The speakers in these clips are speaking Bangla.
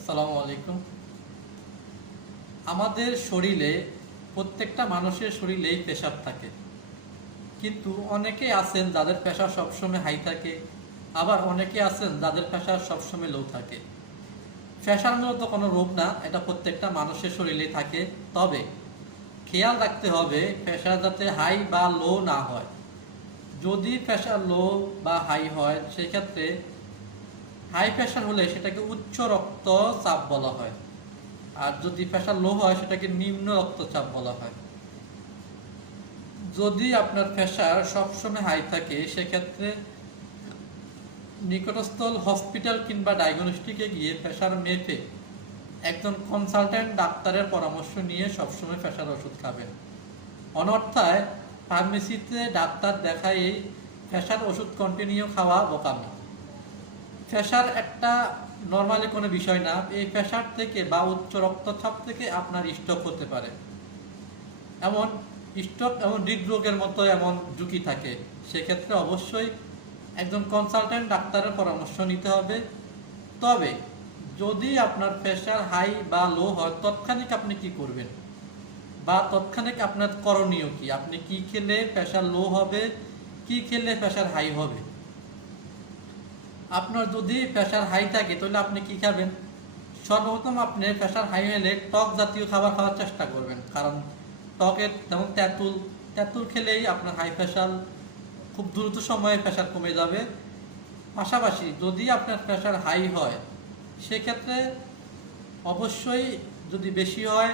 আসসালামু আলাইকুম। আমাদের শরীরে প্রত্যেকটা মানুষের শরীরেই প্রেশার থাকে, কিন্তু অনেকে আছেন যাদের প্রেশার সবসময় হাই থাকে, আবার অনেকে আছেন যাদের প্রেশার সবসময় লো থাকে। প্রেশার মূলত কোনো রোগ না, এটা প্রত্যেকটা মানুষের শরীরেই থাকে। তবে খেয়াল রাখতে হবে প্রেশার যাতে হাই বা লো না হয়। যদি প্রেশার লো বা হাই হয় সেক্ষেত্রে হাই প্রেশার হলে সেটাকে উচ্চ রক্তচাপ বলা হয়, আর যদি প্রেশার লো হয় সেটাকে নিম্ন রক্তচাপ বলা হয়। যদি আপনার প্রেশার সবসময় হাই থাকে সেক্ষেত্রে নিকটস্থ হসপিটাল কিংবা ডায়াগনস্টিকে গিয়ে প্রেশার মেপে একজন কনসালটেন্ট ডাক্তারের পরামর্শ নিয়ে সবসময় প্রেশার ওষুধ খাবেন। অনর্থায় ফার্মেসিতে ডাক্তার দেখাই প্রেশার ওষুধ কন্টিনিউ খাওয়া বোকামি। প্রেশার একটা নর্মালি কোনো বিষয় না। এই প্রেশার থেকে বা উচ্চ রক্তচাপ থেকে আপনার স্ট্রোক হতে পারে। এমন স্ট্রোক এবং হৃদরোগের মতো এমন ঝুঁকি থাকে। সেক্ষেত্রে অবশ্যই একজন কনসালটেন্ট ডাক্তারের পরামর্শ নিতে হবে। তবে যদি আপনার প্রেশার হাই বা লো হয় তৎক্ষণিক আপনি কি করবেন বা তৎক্ষণিক আপনার করণীয় কি, আপনি কি খেলে প্রেশার লো হবে, কি খেলে প্রেশার হাই হবে। আপনার যদি প্রেশার হাই থাকে তাহলে আপনি কি খাবেন? সর্বপ্রথম আপনি প্রেশার হাই হলে টক জাতীয় খাবার খাওয়ার চেষ্টা করবেন, কারণ টকের যেমন তেঁতুল তেঁতুল খেলেই আপনার হাই প্রেশার খুব দ্রুত সময়ে প্রেশার কমে যাবে। পাশাপাশি যদি আপনার প্রেশার হাই হয় সেক্ষেত্রে অবশ্যই যদি বেশি হয়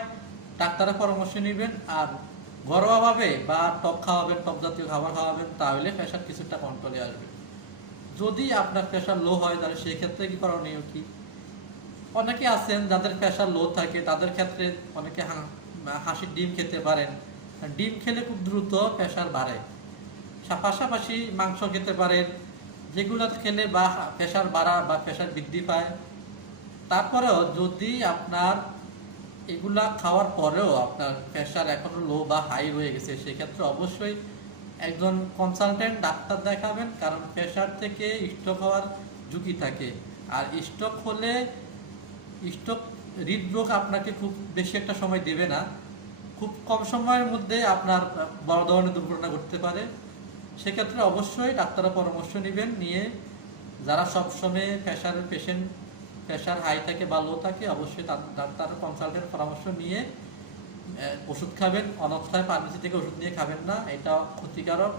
ডাক্তারের পরামর্শ নেবেন, আর ঘরোয়াভাবে বা টক খাওয়াবেন, টক জাতীয় খাবার খাওয়াবেন, তাহলে প্রেশার কিছুটা কন্ট্রোলে আসবে। যদি আপনার প্রেশার লো হয় তাহলে সেক্ষেত্রে কি করণীয় কি? অনেকে আছেন যাদের প্রেশার লো থাকে, তাদের ক্ষেত্রে অনেকে হাঁসির ডিম খেতে পারেন। ডিম খেলে খুব দ্রুত প্রেশার বাড়ে। পাশাপাশি মাংস খেতে পারেন, যেগুলো খেলে বা প্রেশার বাড়া বা প্রেশার বৃদ্ধি পায়। তারপরেও যদি আপনার এগুলা খাওয়ার পরেও আপনার প্রেশার এখনো লো বা হাই রয়ে গেছে সেক্ষেত্রে অবশ্যই একজন কনসালটেন্ট ডাক্তার দেখাবেন, কারণ প্রেশার থেকে স্ট্রোক হওয়ার ঝুঁকি থাকে। আর স্ট্রোক হলে হৃদরোগ আপনাকে খুব বেশি একটা সময় দেবে না, খুব কম সময়ের মধ্যে আপনার বড় ধরনের দুর্ঘটনা ঘটতে পারে। সেক্ষেত্রে অবশ্যই ডাক্তারের পরামর্শ নেবেন, নিয়ে যারা সবসময় প্রেশারের পেশেন্ট, প্রেশার হাই থাকে বা লো থাকে, অবশ্যই ডাক্তারের কনসালটেন্ট পরামর্শ নিয়ে ওষুধ খাবেন। অনবস্থায় ফার্মেসি থেকে ওষুধ নিয়ে খাবেন না, এটা ক্ষতিকারক।